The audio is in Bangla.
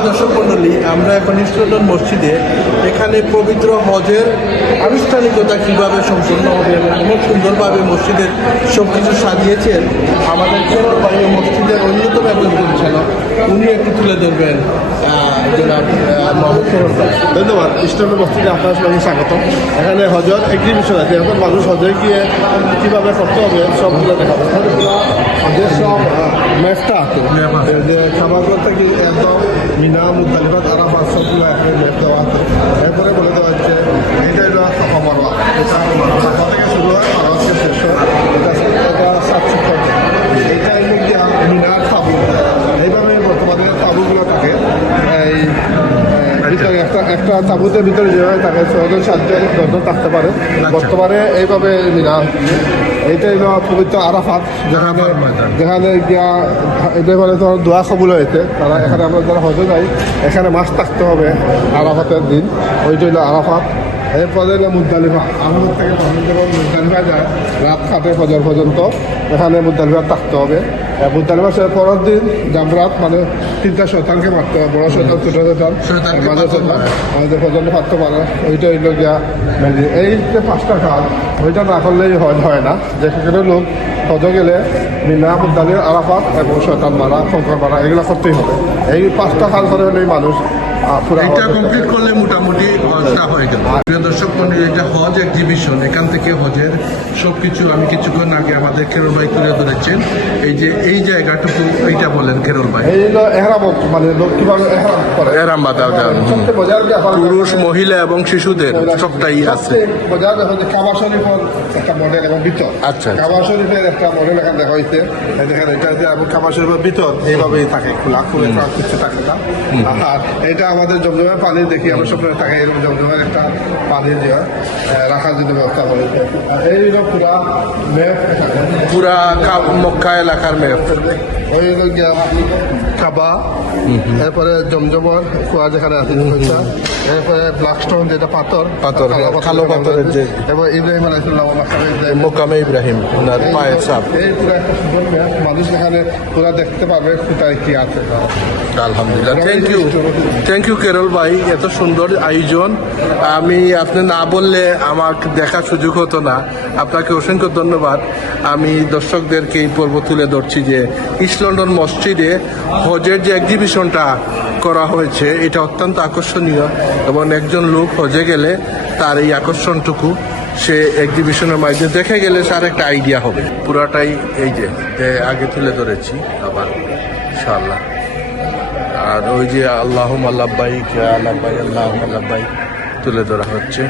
প্রিয় দর্শক মণ্ডলী, আমরা এখন ইস্ট লন্ডন মসজিদে এখানে পবিত্র হজের আনুষ্ঠানিকতা কীভাবে সম্পন্ন হবে এবং খুব সুন্দরভাবে মসজিদের সব কিছু সাজিয়েছেন আমাদের কেরল বাড়ি মসজিদের অন্যতম একজন পরিচালক, উনি একটু তুলে ধরবেন। জনাব মোহাম্মদ কেরল ভাই, ধন্যবাদ। ইস্ট লন্ডন মসজিদে আপনার সঙ্গে স্বাগত। এখানে হজর এক্সিবিশন আছে, এখন মানুষ হজে গিয়ে কীভাবে করতে হবে সবগুলো দেখাবো। হজের সব ম্যাপটা আছে, যে খাবার থেকে একদম মিনা মুজদালিফা আরাফাত সবগুলো একটা ম্যাপ দেওয়া আছে। এরপরে বলে দেওয়া হচ্ছে এইটা হলো মারওয়া, এটা মারওয়া থেকে শুরু হয়, মারওয়াকে শেষ হয়, এটা 7 এইটা হলো গিয়া মিনার তাবু। এইভাবে বর্তমানে তাবুগুলো থাকে। এই ভিতরে একটা তাবুতের ভিতরে যেভাবে থাকে 6-7 জন থাকতে পারে। বর্তমানে এইভাবে মিনা, এইটা হলো পবিত্র আরাফাত, যেখানে গিয়া এটা বলে তোমার দোয়া কবুল হয়েছে। তারা এখানে আমরা যারা হজে যাই এখানে মাস থাকতে হবে আরাফাতের দিন, ওইটা হলো আরাফাত। এরপরে হলো মুজদালিফা, আরাফাত থেকে মানুষ যখন মুজদালিফা যায় রাত 7 ফজর পর্যন্ত এখানে মুজদালিফা থাকতে হবে। মুজদালিফা সে পরের দিন জামরাত, মানে 3টা শয়তানকে মারতে হবে, বড় শয়তান, ছোট শয়তান, মাঝে শয়তান, আমাদের পর্যন্ত মারতে পারে। ওইটা হইল গিয়া এই যে 5টা কাজ, ওইটা না করলেই হয় না। যেখানে লোক হজে গেলে মিনা, মুজদালিফা, আরাফাত এবং শয়তান মারা, শঙ্কর মারা, এগুলো করতেই হবে। এই 5টা কাজ করে হলেই মানুষ এটা কমপ্লিট করলে মোটামুটি হজটা হয়ে গেল। প্রিয় দর্শক মন্ডলী, এটা হজ এক্সিবিশন, এখান থেকে হজের সবকিছু আমি কিছুক্ষণ আগে আমাদের কেরল ভাই তুলে ধরেছেন। এই যে এই জায়গাটুকু, এইটা বলেন কেরল ভাই। এই হলো এহরাম, মানে লোক কিভাবে এহরাম করে, এহরাম বাঁধা যায়। পুরুষ, মহিলা এবং শিশুদের সবটাই আছে। বোঝা যায় যে কাবা শরীফের একটা মডেল এবং ভিতর, আচ্ছা, কাবা শরীফের একটা মডেল এখানে দেখা হয়েছে। দেখেন এটা যে কাবা শরীফের ভিতর এইভাবেই থাকে, খোলা খুলে কিছু থাকে না। আর এটা আমাদের জমজমের পানি দেখি আমরা সব থাকে, এরকম জমজমের একটা পানি দিয়ে রাখার জন্য ব্যবস্থা করেছে। এই হলো পুরা ম্যাপ, পুরা মক্কা এলাকার ম্যাপ। ওই হলো গিয়া কাবা, এরপরে জমজমর কুয়া যেখানে আছে, এরপরে ব্ল্যাক স্টোন যেটা পাথর, কালো পাথরের যে, এবং ইব্রাহিম আলাইহিসসালাম মোকামে ইব্রাহিম ওনার পায়ের ছাপ। এই পুরো একটা সুন্দর ম্যাপ, মানুষ এখানে পুরা দেখতে পাবে কোথায় কি আছে। আলহামদুলিল্লাহ, থ্যাংক ইউ কেরল ভাই, এত সুন্দর আয়োজন। আমি আপনি না বললে আমার দেখার সুযোগ হতো না। আপনাকে অসংখ্য ধন্যবাদ। আমি দর্শকদেরকে এই পর্ব তুলে ধরছি যে ইস্ট লন্ডন মসজিদে হজের যে এক্সিবিশনটা করা হয়েছে, এটা অত্যন্ত আকর্ষণীয় এবং একজন লোক হজে গেলে তার এই আকর্ষণটুকু সে এক্সিবিশনের মাধ্যমে দেখে গেলে তার একটা আইডিয়া হবে। পুরাটাই এই যে আগে তুলে ধরেছি আবার ইনশাআল্লাহ। আর ওই যে আল্লাহুম্মা লাব্বাইক লাব্বাইক আল্লাহুম্মা লাব্বাইক তুলে ধরা হচ্ছে।